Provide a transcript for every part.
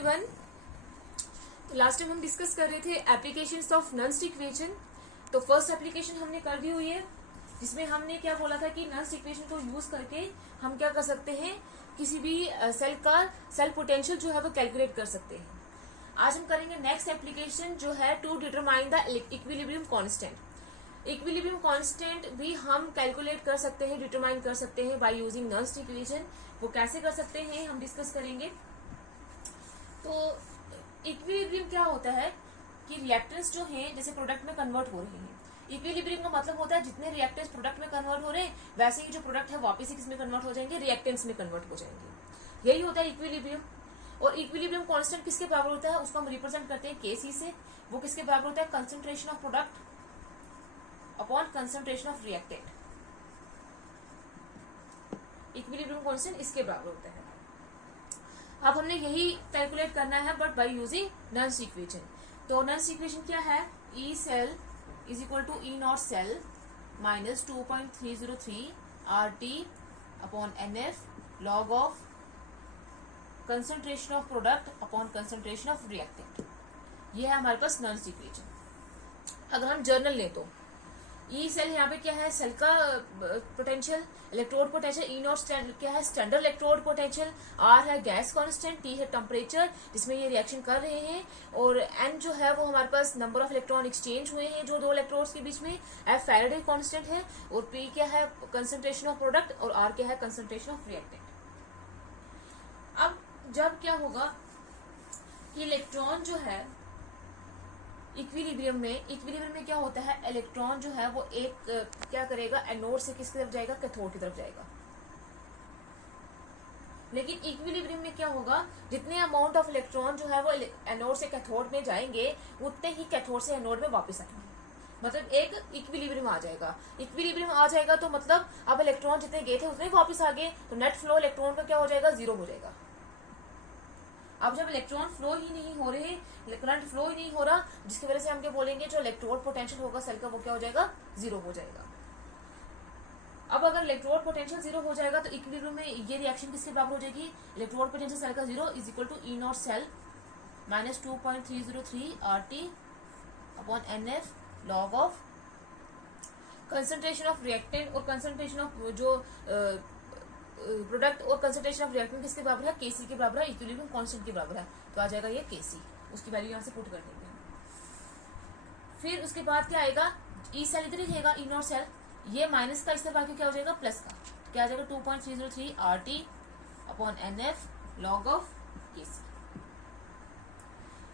Everyone. Last time हम discuss कर रहे थे एप्लीकेशंस ऑफ नॉन स्टिक इक्वेशन। तो फर्स्ट एप्लीकेशन हमने कर दी हुई है, जिसमें हमने क्या बोला था कि नॉन स्टिक इक्वेशन को यूज करके हम क्या कर सकते हैं, किसी भी सेल का सेल पोटेंशियल जो है वो कैलकुलेट कर सकते हैं। आज हम करेंगे नेक्स्ट एप्लीकेशन जो है to determine the equilibrium constant. Equilibrium constant भी हम कैलकुलेट कर सकते हैं, डिटरमाइन कर सकते हैं बाय यूजिंग नॉन स्टिक इक्वेशन। वो कैसे कर सकते हैं हम डिस्कस करेंगे। तो इक्विलिब्रियम क्या होता है कि रिएक्टेंस जो हैं जैसे प्रोडक्ट में कन्वर्ट हो रहे हैं। इक्विलिब्रियम का मतलब होता है जितने रिएक्टेंस प्रोडक्ट में कन्वर्ट हो रहे हैं वैसे ही जो प्रोडक्ट है वापस ही किसमें कन्वर्ट हो जाएंगे, रिएक्टेंस में कन्वर्ट हो जाएंगे। यही होता है इक्विलिब्रियम। और इक्विलिब्रियम कांस्टेंट किसके बराबर होता है, उसको हम रिप्रेजेंट करते हैं केसी से। वो किसके बराबर होता है, concentration of product upon concentration of reactant. Equilibrium constant इसके बराबर होता है। अब हमने यही कैलकुलेट करना है बट बाय यूजिंग नॉन स्टिक इक्वेशन। तो नॉन स्टिक इक्वेशन क्या है, E cell is equal to E naught cell minus 2.303 RT upon NF log of concentration of product upon concentration of reactant. ये है हमारे पास नॉन स्टिक इक्वेशन। अगर हम जर्नल लें तो ई सेल यहाँ पे क्या है, सेल का पोटेंशियल, इलेक्ट्रोड पोटेंशियल, ई नॉट क्या है, स्टैंडर्ड इलेक्ट्रोड पोटेंशियल, आर है गैस कांस्टेंट, टी है टेम्परेचर जिसमें ये रिएक्शन कर रहे हैं, और एन जो है वो हमारे पास नंबर ऑफ इलेक्ट्रॉन एक्सचेंज हुए हैं जो दो इलेक्ट्रोड्स के बीच में, एफ फैराडे कांस्टेंट है, और पी क्या है कंसंट्रेशन ऑफ प्रोडक्ट, और आर क्या है कंसंट्रेशन ऑफ रिएक्टेंट। अब जब क्या होगा कि इलेक्ट्रॉन जो है इक्विलिब्रियम में क्या होता है, इलेक्ट्रॉन जो है वो एक क्या करेगा, एनोड से किसकी तरफ जाएगा, कैथोड की तरफ जाएगा। लेकिन इक्विलिब्रियम में क्या होगा, जितने अमाउंट ऑफ इलेक्ट्रॉन जो है वो एनोड से कैथोड में जाएंगे उतने ही कैथोड से एनोड में वापस आएंगे। मतलब एक इक्विलिब्रियम आ जाएगा। इक्विलिब्रियम आ जाएगा तो मतलब अब इलेक्ट्रॉन जितने गए थे उतने वापस आ गए, तो नेट फ्लो इलेक्ट्रॉन का क्या हो जाएगा, जीरो हो जाएगा। अब जब इलेक्ट्रॉन फ्लो ही नहीं हो रहे, करंट फ्लो ही नहीं हो रहा, जिसकी वजह से हम क्या बोलेंगे, जो इलेक्ट्रोड पोटेंशियल होगा सेल का वो क्या हो जाएगा, जीरो हो जाएगा। अब अगर इलेक्ट्रोड पोटेंशियल जीरो हो जाएगा तो इक्विलिब्रियम में ये रिएक्शन किसके बराबर हो जाएगी, इलेक्ट्रोड पोटेंशियल सेल का zero is equal to E naught cell minus 2.303 RT upon NF log of concentration of reactant और कंसंट्रेशन ऑफ जो प्रोडक्ट और कंसंट्रेशन ऑफ रिएक्टेंट किसके बराबर है, केसी के बराबर है, इक्विलिब्रियम कांस्टेंट के बराबर है। तो आ जाएगा ये केसी, उसकी वैल्यू यहाँ से पुट कर देंगे। फिर उसके बाद क्या आएगा, ई सेल इधर ही रहेगा, ई नॉट सेल, ये माइनस का इस तरफ आके क्या हो जाएगा, प्लस का, क्या आ जाएगा 2.303 RT upon NF log of KC.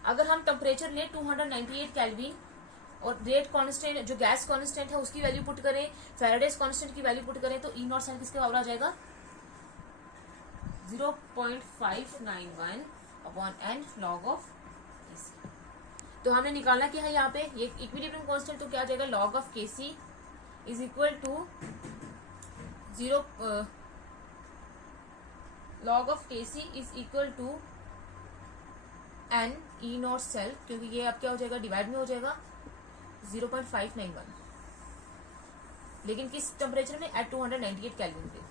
अगर हम टेम्परेचर लें 298 केल्विन और रेट कांस्टेंट जो गैस कांस्टेंट है उसकी वैल्यू पुट करें, फैराडेज कांस्टेंट की वैल्यू पुट करें, तो ई नॉट सेल किसके बराबर आ जाएगा 0.591 अपॉन n लॉग ऑफ केसी। तो हमें निकालना क्या है यहाँ पे, ये इक्विलिब्रियम कांस्टेंट, तो क्या आ जाएगा log of KC is equal to log of KC is equal to n E naught cell, क्योंकि ये अब क्या हो जाएगा, डिवाइड में हो जाएगा 0.591, लेकिन किस टेम्परेचर में, एट 298 केल्विन पे।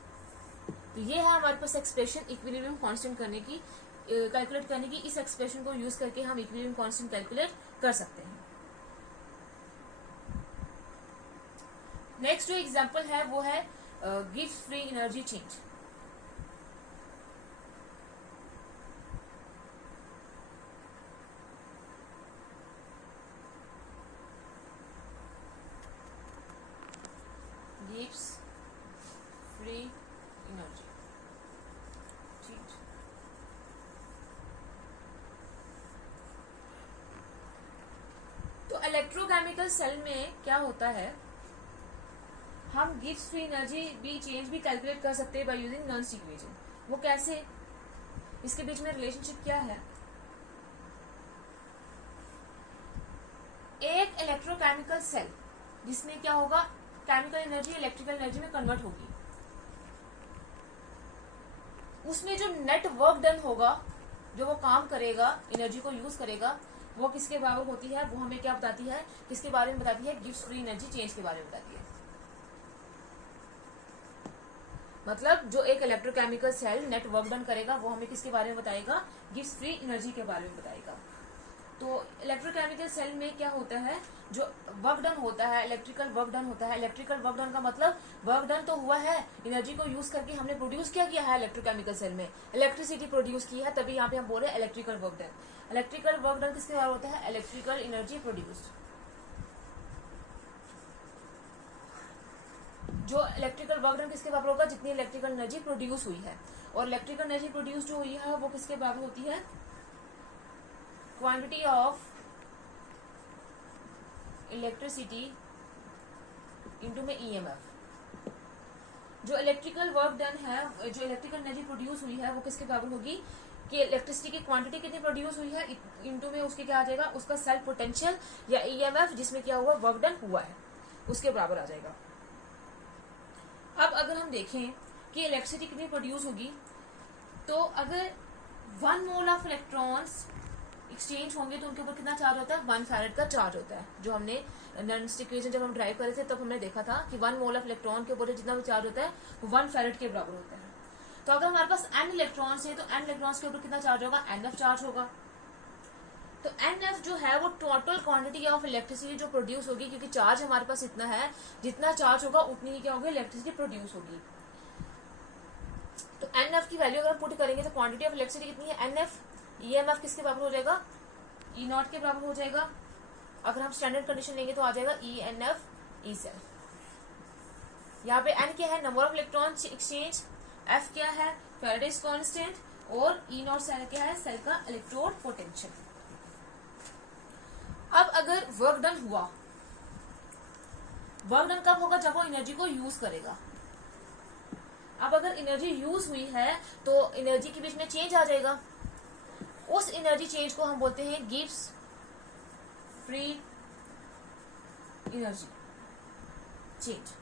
तो ये है हमारे पास एक्सप्रेशन इक्विलिब्रियम कांस्टेंट करने की, कैलकुलेट करने की। इस एक्सप्रेशन को यूज करके हम इक्विलिब्रियम कांस्टेंट कैलकुलेट कर सकते हैं। नेक्स्ट जो एग्जांपल है वो है Gibbs free energy change. Gibbs free energy change. तो इलेक्ट्रोकेमिकल सेल में क्या होता है, हम गिब्स फ्री एनर्जी भी चेंज भी कैलकुलेट कर सकते हैं बाय यूजिंग नॉन स्टिक इक्वेशन। वो कैसे, इसके बीच में रिलेशनशिप क्या है, एक इलेक्ट्रोकेमिकल सेल जिसमें क्या होगा, केमिकल एनर्जी इलेक्ट्रिकल एनर्जी में कन्वर्ट होगी, उसमें जो नेट वर्क डन होगा, जो वो काम करेगा, एनर्जी को यूज करेगा, वो किसके बराबर होती है, वो हमें क्या बताती है, किसके बारे में बताती है, गिब्स फ्री एनर्जी चेंज के बारे में बताती है। मतलब जो एक electrochemical cell net work done करेगा वो हमें किसके बारे में बताएगा, गिव्स फ्री एनर्जी के बारे में बताएगा। तो इलेक्ट्रोकेमिकल सेल में क्या होता है, जो वर्क डन होता है, इलेक्ट्रिकल वर्क डन होता है। इलेक्ट्रिकल वर्क डन का मतलब वर्क डन तो हुआ है, एनर्जी को यूज करके हमने प्रोड्यूस क्या किया है, इलेक्ट्रोकेमिकल सेल में इलेक्ट्रिसिटी प्रोड्यूस की है, तभी यहाँ पे हम बोल रहे हैं electrical work done. Electrical work done किसके बारे में होता है, इलेक्ट्रिकल एनर्जी प्रोड्यूस्ड। जो इलेक्ट्रिकल वर्क डन किसके बराबर होगा, जितनी इलेक्ट्रिकल एनर्जी प्रोड्यूस हुई है। और इलेक्ट्रिकल एनर्जी प्रोड्यूस जो हुई है वो किसके बराबर होती है, क्वांटिटी ऑफ इलेक्ट्रिसिटी इनटू में ईएमएफ। जो इलेक्ट्रिकल वर्क डन है, जो इलेक्ट्रिकल एनर्जी प्रोड्यूस हुई है वो किसके बराबर होगी, कि इलेक्ट्रिसिटी की क्वांटिटी कितनी प्रोड्यूस हुई है इनटू में उसके क्या आ जाएगा, उसका सेल्फ पोटेंशियल या ईएमएफ जिसमें क्या हुआ, वर्क डन हुआ है, उसके बराबर आ जाएगा। अब अगर हम देखें कि इलेक्ट्रिसिटी कितनी प्रोड्यूस होगी, तो अगर 1 मोल ऑफ इलेक्ट्रॉन्स एक्सचेंज होंगे तो उनके ऊपर कितना चार्ज होता है, 1 फैरेड का चार्ज होता है। जो हमने नॉन-स्टिक इक्वेशन जब हम ड्राइव कर रहे थे तब हमने देखा था कि 1 मोल ऑफ इलेक्ट्रॉन के ऊपर जितना भी चार्ज होता है वो 1 फैरेड के बराबर होता है। तो अगर हमारे पास n इलेक्ट्रॉन्स है तो n इलेक्ट्रॉन्स के ऊपर कितना चार्ज होगा, nf चार्ज होगा। तो nf जो है वो टोटल क्वांटिटी ऑफ इलेक्ट्रिसिटी जो प्रोड्यूस होगी, क्योंकि चार्ज हमारे पास इतना है, जितना चार्ज होगा उतनी ही क्या होगी, इलेक्ट्रिसिटी प्रोड्यूस होगी। तो nf की वैल्यू अगर पुट करेंगे तो क्वांटिटी ऑफ इलेक्ट्रिसिटी कितनी है, nf। ईएमएफ किसके बराबर हो जाएगा, ई नॉट के बराबर हो जाएगा। अगर हम स्टैंडर्ड कंडीशन लेंगे तो आ जाएगा E N F E cell. यहाँ पे n क्या है, number of electron exchange, f क्या है, फैराडेज कांस्टेंट, और ई नॉट सेल क्या है, सेल का इलेक्ट्रोड पोटेंशियल। अब अगर वर्क डन हुआ, वर्क डन कब होगा, जब वो एनर्जी को यूज करेगा। अब अगर एनर्जी यूज हुई है तो एनर्जी के बीच में चेंज आ जाएगा, उस एनर्जी चेंज को हम बोलते हैं गिव्स फ्री एनर्जी चेंज।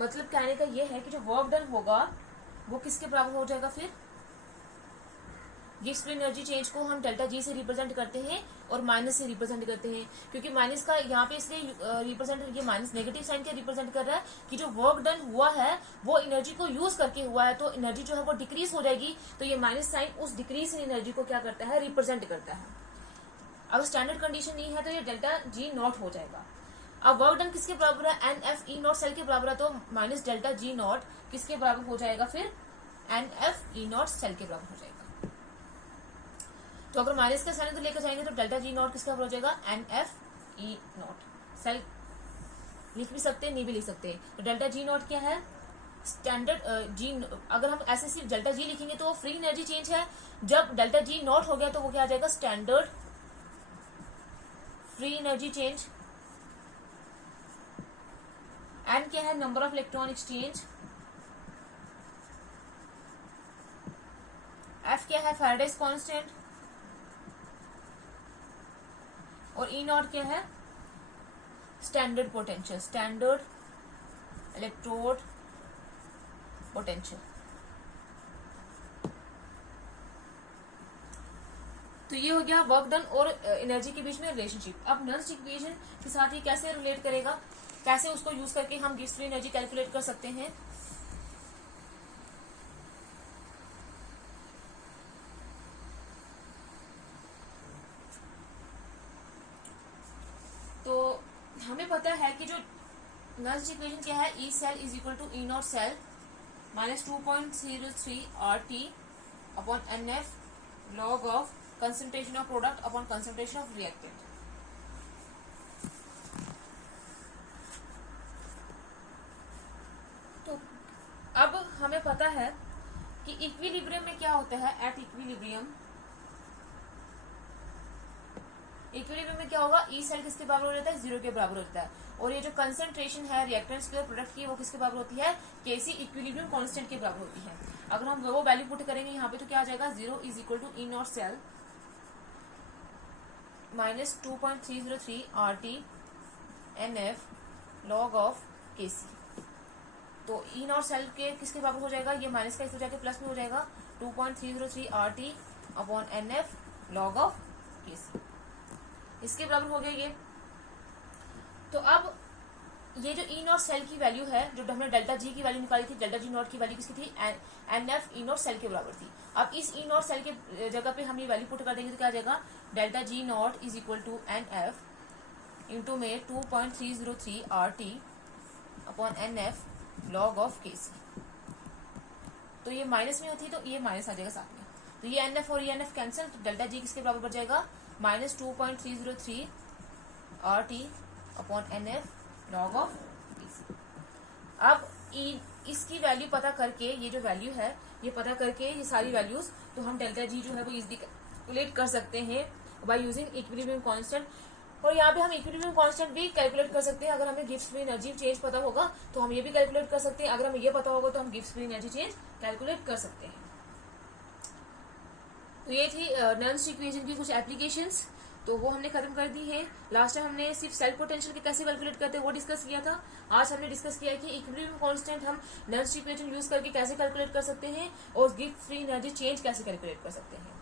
मतलब कहने का यह है कि जो वर्क डन होगा वो किसके बराबर हो जाएगा, फिर गिव्स फ्री एनर्जी चेंज को हम डेल्टा जी से रिप्रेजेंट करते हैं और माइनस से रिप्रेजेंट करते हैं, क्योंकि माइनस का यहाँ पे इसलिए रिप्रेजेंट, ये माइनस नेगेटिव साइन के रिप्रेजेंट कर रहा है कि जो वर्क डन हुआ है वो एनर्जी को यूज करके हुआ है, तो एनर्जी जो है वो डिक्रीज हो जाएगी। तो ये माइनस साइन उस डिक्रीज इन एनर्जी को क्या करता है, रिप्रेजेंट करता है। अगर स्टैंडर्ड कंडीशन नहीं है तो ये डेल्टा जी नॉट हो जाएगा। अब वर्क डन किसके बराबर है, N F E naught cell के बराबर है, तो माइनस डेल्टा जी नॉट किसके बराबर हो जाएगा, फिर N F E naught cell के बराबर हो जाएगा। तो अगर माइनस का साइन तो लेकर जाएंगे तो डेल्टा जी नॉट किसका बराबर हो जाएगा, N F E naught cell. लिख भी सकते हैं, नहीं भी लिख सकते। तो डेल्टा जी नॉट क्या है, स्टैंडर्ड जी। अगर हम ऐसे सिर्फ डेल्टा जी लिखेंगे तो फ्री एनर्जी चेंज है, जब डेल्टा जी नॉट हो गया तो वो क्या आ जाएगा, standard free energy change. N क्या है, number of electron exchange. F क्या है, फैराडेज कांस्टेंट। और ई नॉट क्या है, standard potential, standard electrode potential. तो ये हो गया वर्क डन और एनर्जी के बीच में रिलेशनशिप। अब नॉन-स्टिक इक्वेशन के साथ ये कैसे रिलेट करेगा, कैसे उसको यूज करके हम गिव्स फ्री एनर्जी कैलकुलेट कर सकते हैं। तो हमें पता है कि जो नॉन-स्टिक इक्वेशन क्या है, E cell is equal to E naught cell minus 2.03 RT upon NF log of concentration of product upon concentration of reactant। तो अब हमें पता है कि इक्विलिब्रियम में क्या होता है, एट इक्विलिब्रियम में क्या होगा, ई सेल किसके बराबर हो जाता है, 0 के बराबर होता है। और ये जो कंसंट्रेशन है रिएक्टेंट्स की और प्रोडक्ट की वो किसके बराबर होती है, केसी इक्विलिब्रियम कांस्टेंट के बराबर होती है। अगर हम वो वैल्यू पुट करेंगे यहाँ पे तो क्या आ जाएगा, 0 is equal to E naught cell minus 2.303 RT NF log of KC। तो ई नॉट सेल के किसके बराबर हो जाएगा, ये माइनस का इस जाके प्लस में हो जाएगा, 2.303 RT upon NF log of KC। इसके बराबर हो गया ये। तो अब ये जो ई नॉट सेल की वैल्यू है, जो हमने डेल्टा जी की वैल्यू निकाली थी, डेल्टा जी नॉट की वैल्यू किसकी थी, N F E naught cell के बराबर थी। अब इस ई नॉट सेल के जगह पे हम ये वैल्यू पुट कर देंगे तो क्या आ जाएगा, delta G naught is equal to N F into में 2.303 R T upon N F log of K C. तो ये माइनस में होती तो ये माइनस आ जाएगा साथ में, तो ये एन एफ और ये एन एफ कैंसिल, तो डेल्टा जी किसके बराबर बढ़ जाएगा, -2.303 R T upon N F log of K C. अब इसकी वैल्यू पता करके, ये जो वैल्यू है ये पता करके ये सारी वैल्यूज, तो हम डेल्टा जी जो है वो इजीली कैलकुलेट कर सकते हैं बाय यूजिंग इक्विलिब्रियम कांस्टेंट। और यहाँ पे हम इक्विलिब्रियम कांस्टेंट भी कैलकुलेट कर सकते हैं। अगर हमें गिब्स फ्री एनर्जी चेंज पता होगा तो हम ये भी कैलकुलेट कर सकते हैं, अगर हमें ये पता होगा तो हम Gibbs free energy change calculate कर सकते हैं। तो ये थी नॉन इक्वेशन की कुछ एप्लीकेशंस, तो वो हमने खत्म कर दी है। लास्ट टाइम हमने सिर्फ सेल पोटेंशियल के कैसे कैलकुलेट करते हैं वो डिस्कस किया था। आज हमने डिस्कस किया है कि इक्विलिब्रियम कांस्टेंट हम नॉन इक्वेशन यूज करके कैसे कैलकुलेट कर सकते हैं और गिब्स फ्री एनर्जी चेंज कैसे कैलकुलेट कर सकते हैं।